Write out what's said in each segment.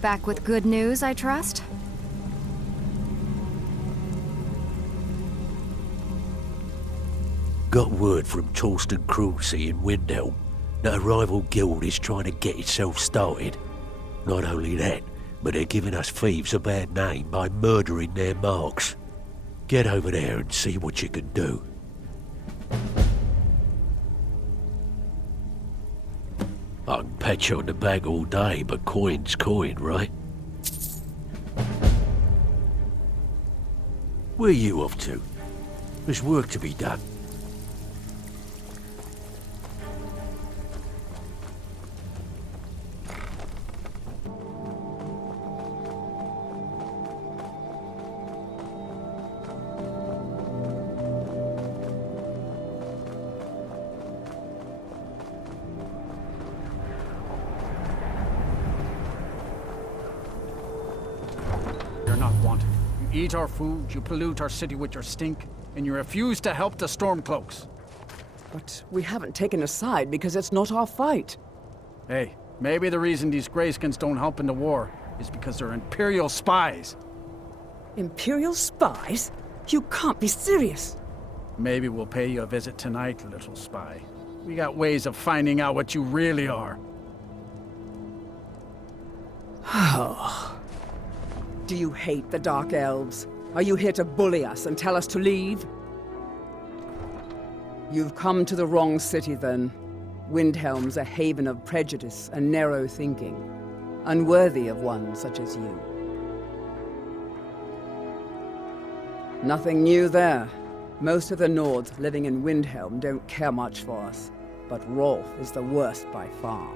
Back with good news, I trust? Got word from Torsten Cruelty in Windhelm that a rival guild is trying to get itself started. Not only that, but they're giving us thieves a bad name by murdering their marks. Get over there and see what you can do. I can pat you on the back all day, but coin's coin, right? Where are you off to? There's work to be done. You're not wanted. You eat our food, you pollute our city with your stink, and you refuse to help the Stormcloaks. But we haven't taken a side because it's not our fight. Hey, maybe the reason these Greyskins don't help in the war is because they're Imperial spies. Imperial spies? You can't be serious. Maybe we'll pay you a visit tonight, little spy. We got ways of finding out what you really are. Oh. Do you hate the Dark Elves? Are you here to bully us and tell us to leave? You've come to the wrong city, then. Windhelm's a haven of prejudice and narrow thinking, unworthy of one such as you. Nothing new there. Most of the Nords living in Windhelm don't care much for us, but Rolf is the worst by far.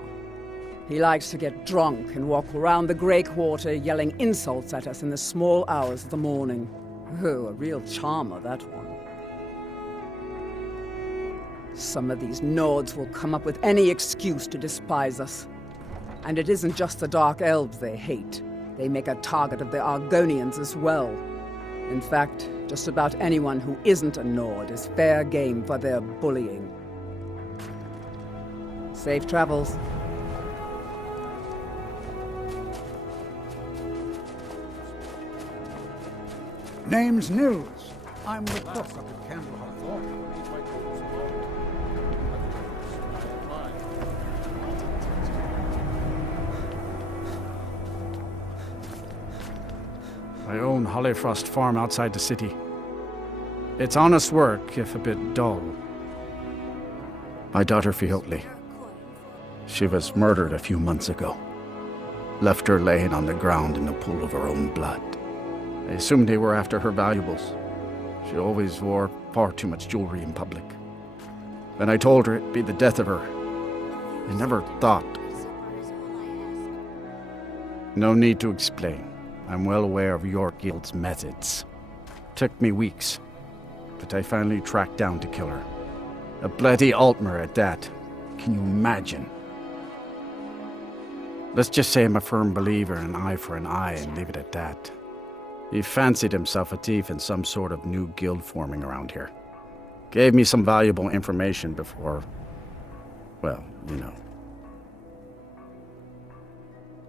He likes to get drunk and walk around the Grey Quarter yelling insults at us in the small hours of the morning. Oh, a real charmer, that one. Some of these Nords will come up with any excuse to despise us. And it isn't just the Dark Elves they hate. They make a target of the Argonians as well. In fact, just about anyone who isn't a Nord is fair game for their bullying. Safe travels. Name's Nils. I'm the cook up at Candlehearth Hall. I own Hollyfrost Farm outside the city. It's honest work, if a bit dull. My daughter Fiotli. She was murdered a few months ago. Left her laying on the ground in a pool of her own blood. I assumed they were after her valuables. She always wore far too much jewelry in public. When I told her it'd be the death of her, I never thought. No need to explain. I'm well aware of your guild's methods. Took me weeks, but I finally tracked down to kill her. A bloody Altmer at that. Can you imagine? Let's just say I'm a firm believer in an eye for an eye and leave it at that. He fancied himself a thief in some sort of new guild forming around here. Gave me some valuable information before, well, you know.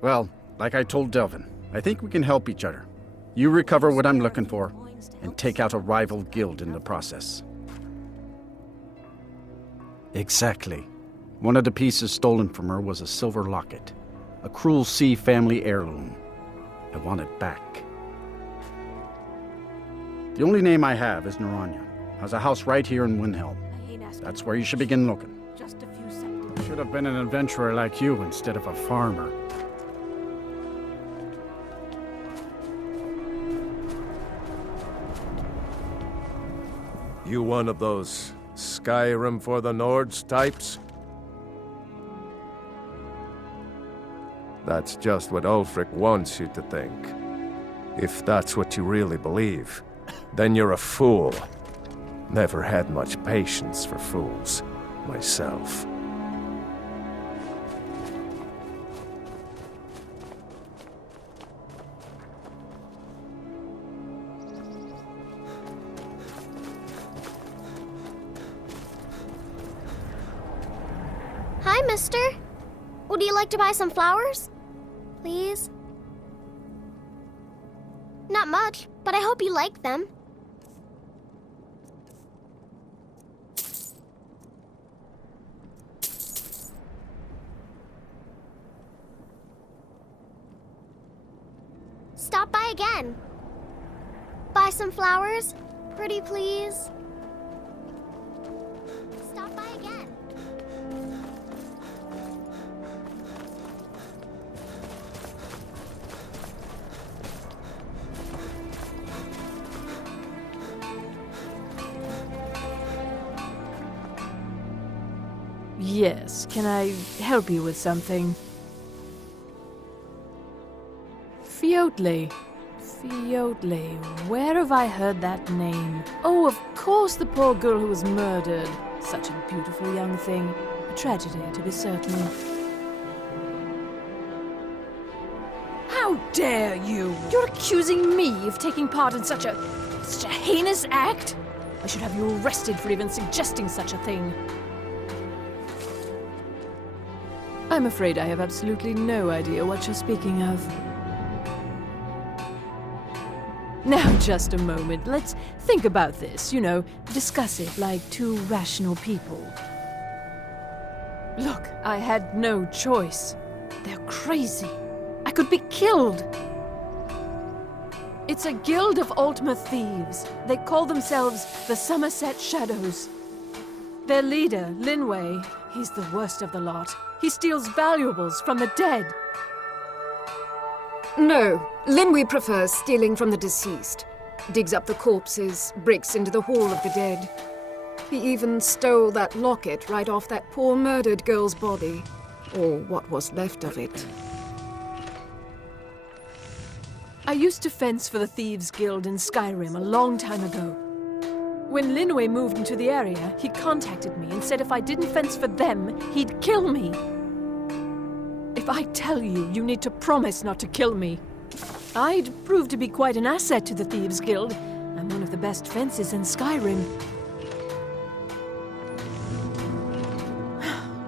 Well, like I told Delvin, I think we can help each other. You recover what I'm looking for, and take out a rival guild in the process. Exactly. One of the pieces stolen from her was a silver locket. A Cruel Sea family heirloom. I want it back. The only name I have is Naranya. Has a house right here in Windhelm. That's where you should begin looking. Should have been an adventurer like you instead of a farmer. You one of those Skyrim for the Nords types? That's just what Ulfric wants you to think. If that's what you really believe, then you're a fool. Never had much patience for fools, myself. Hi, mister. Would you like to buy some flowers? Please? Not much, but I hope you like them. Stop by again. Buy some flowers, pretty please. Stop by again. Yes, can I help you with something? Fiotley. Fiotley. Where have I heard that name? Oh, of course, the poor girl who was murdered. Such a beautiful young thing. A tragedy, to be certain. How dare you! You're accusing me of taking part in such a heinous act? I should have you arrested for even suggesting such a thing. I'm afraid I have absolutely no idea what you're speaking of. Now, just a moment. Let's think about this, discuss it like two rational people. Look, I had no choice. They're crazy. I could be killed. It's a guild of ultimate thieves. They call themselves the Sumerset Shadows. Their leader, Linway, he's the worst of the lot. He steals valuables from the dead. No, Linwe prefers stealing from the deceased. Digs up the corpses, breaks into the Hall of the Dead. He even stole that locket right off that poor murdered girl's body. Or what was left of it. I used to fence for the Thieves Guild in Skyrim a long time ago. When Linway moved into the area, he contacted me and said if I didn't fence for them, he'd kill me. If I tell you, you need to promise not to kill me. I'd prove to be quite an asset to the Thieves Guild. I'm one of the best fences in Skyrim.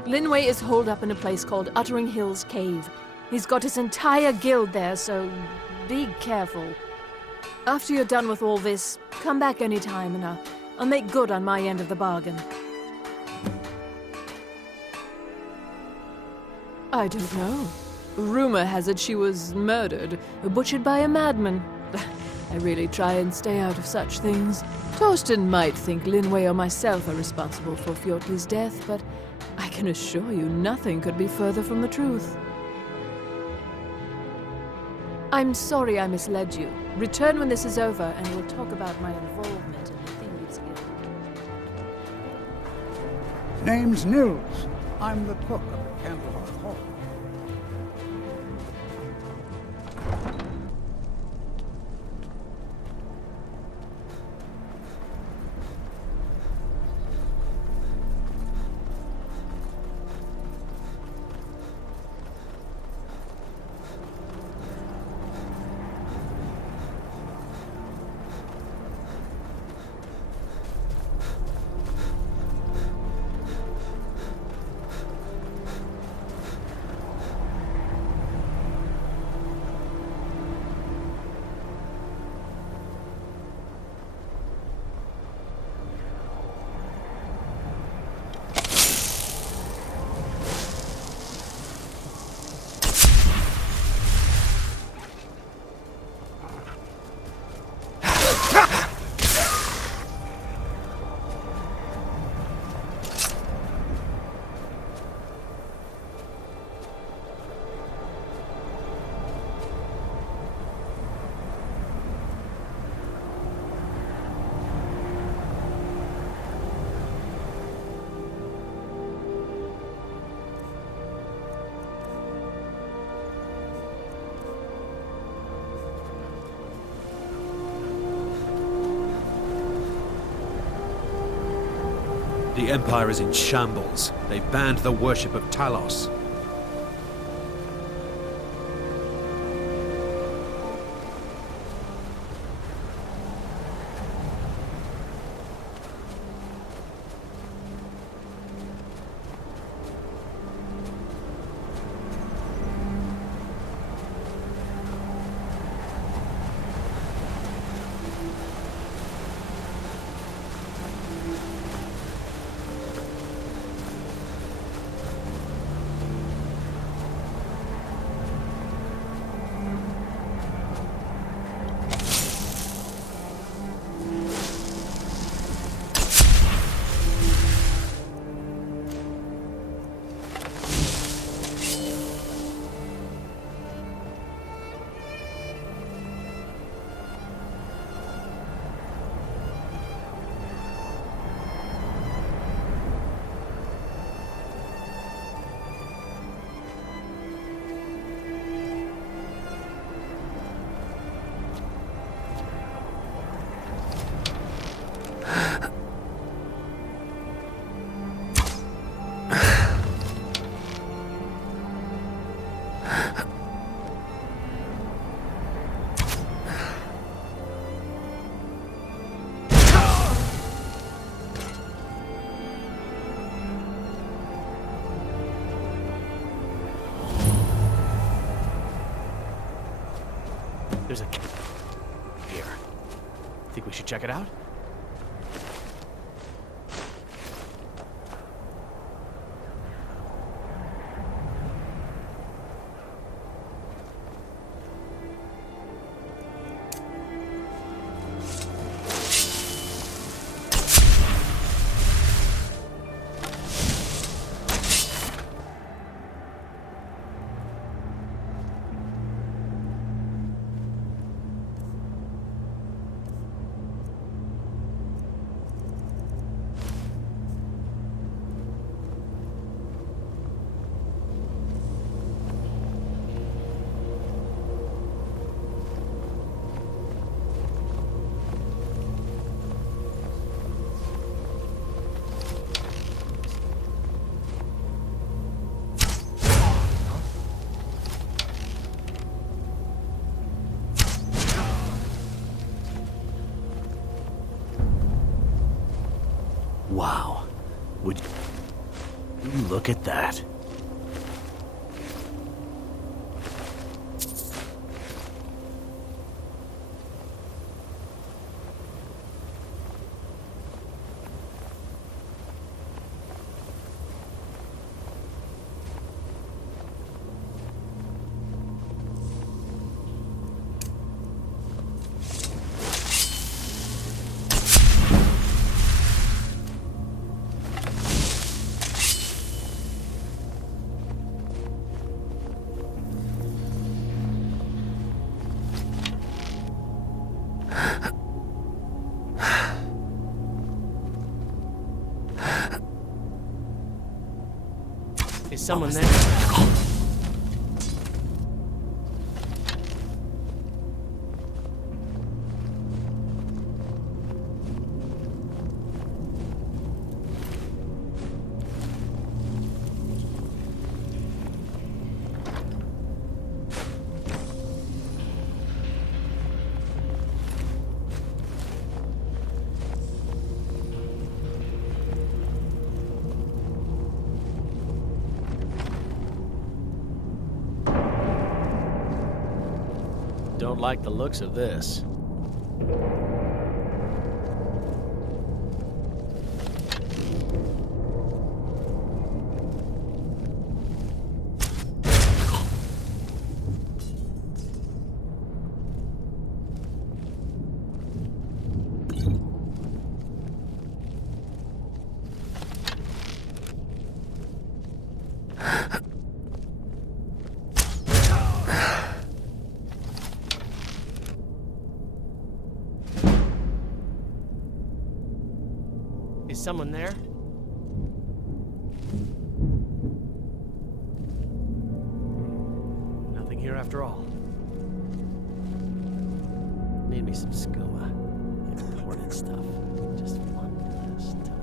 Linway is holed up in a place called Uttering Hills Cave. He's got his entire guild there, so be careful. After you're done with all this, come back anytime and I'll make good on my end of the bargain. I don't know. Rumor has it she was murdered, butchered by a madman. I really try and stay out of such things. Torsten might think Linway or myself are responsible for Fjotley's death, but I can assure you nothing could be further from the truth. I'm sorry I misled you. Return when this is over, and we'll talk about my involvement in the Thieves Guild. Name's Nils. I'm the cook of the Candlehearth Hall. The Empire is in shambles. They've banned the worship of Talos. should check it out. Wow. Would you look at that? Is someone there? Don't like the looks of this. Is someone there? Nothing here after all. Need me some Scuma. Imported stuff. Just one last time.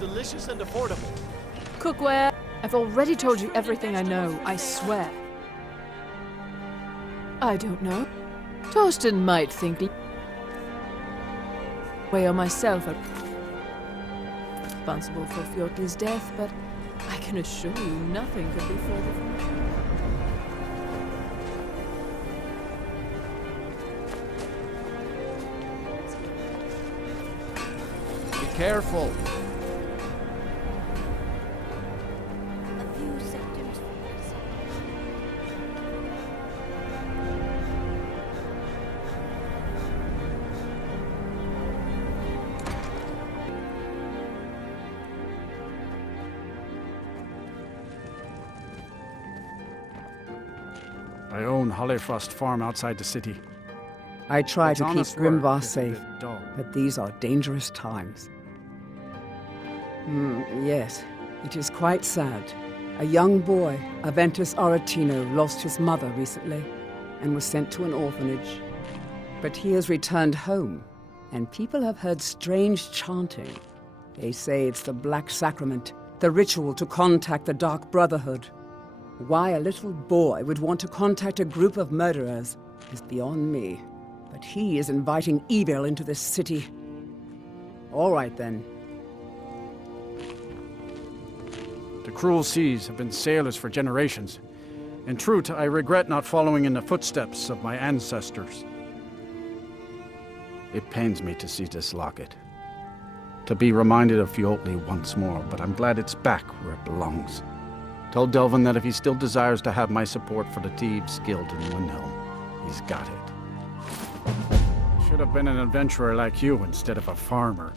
delicious and affordable. Cookware. I've already told you everything I know, I swear. I don't know. Torsten might think way or myself are responsible for Fjordli's death, but I can assure you nothing could be further from the truth. Be careful. A few sectors. I own Hollifrost Farm outside the city. I try It's to keep honest work, Grimvar if a safe, bit dull. but these are dangerous times. Yes, it is quite sad. A young boy, Aventus Aretino, lost his mother recently and was sent to an orphanage. But he has returned home, and people have heard strange chanting. They say it's the Black Sacrament, the ritual to contact the Dark Brotherhood. Why a little boy would want to contact a group of murderers is beyond me. But he is inviting evil into this city. All right, then. The cruel seas have been sailors for generations. In truth, I regret not following in the footsteps of my ancestors. It pains me to see this locket. To be reminded of Fjordli once more, but I'm glad it's back where it belongs. Tell Delvin that if he still desires to have my support for the Thieves Guild in Windhelm, he's got it. Should have been an adventurer like you instead of a farmer.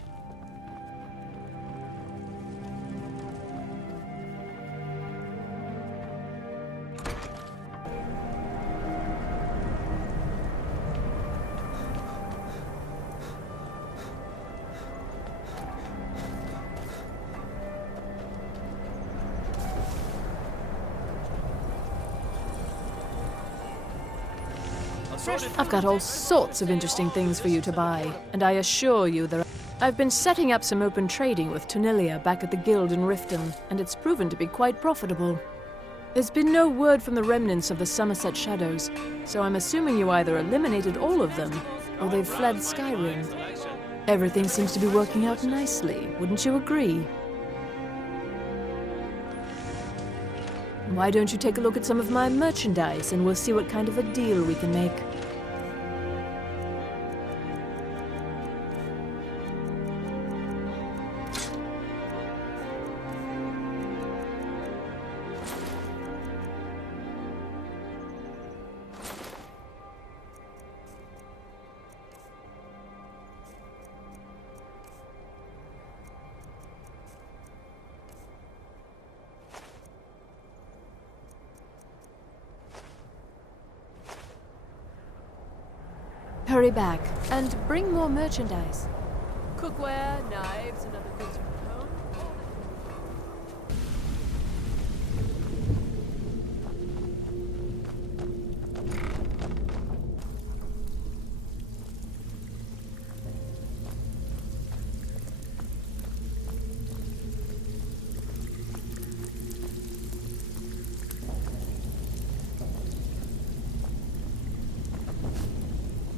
I've got all sorts of interesting things for you to buy, and I assure you I've been setting up some open trading with Tunilia back at the guild in Riften, and it's proven to be quite profitable. There's been no word from the remnants of the Sumerset shadows, so I'm assuming you either eliminated all of them, or they've fled Skyrim. Everything seems to be working out nicely, wouldn't you agree? Why don't you take a look at some of my merchandise, and we'll see what kind of a deal we can make. Hurry back, and bring more merchandise. Cookware, knives, and other goods from home.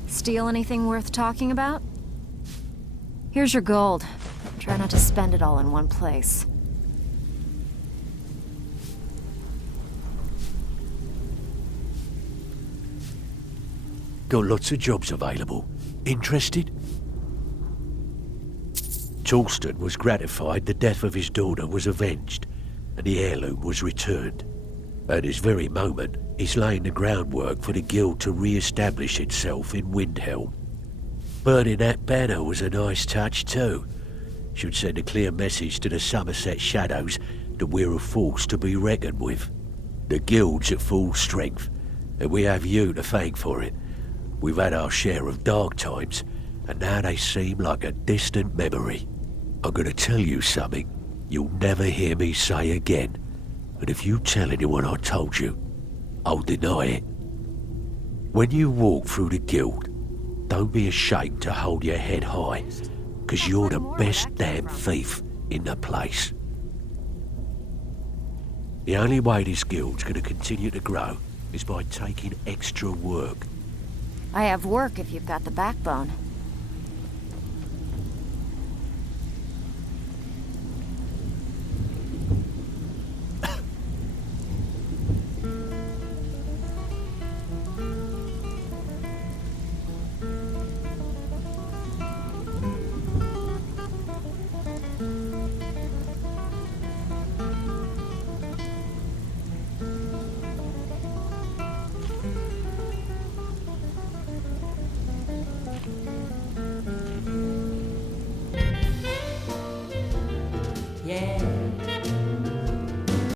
Steal anything worth talking about? Here's your gold. Try not to spend it all in one place. Got lots of jobs available. Interested? Torsten was gratified the death of his daughter was avenged, and the heirloom was returned. At this very moment, he's laying the groundwork for the guild to re-establish itself in Windhelm. Burning that banner was a nice touch too. Should send a clear message to the Sumerset shadows that we're a force to be reckoned with. The guild's at full strength, and we have you to thank for it. We've had our share of dark times, and now they seem like a distant memory. I'm gonna tell you something you'll never hear me say again. But if you tell anyone I told you, I'll deny it. When you walk through the guild, don't be ashamed to hold your head high, 'cause you're the best damn thief in the place. The only way this guild's gonna continue to grow is by taking extra work. I have work if you've got the backbone. Yeah.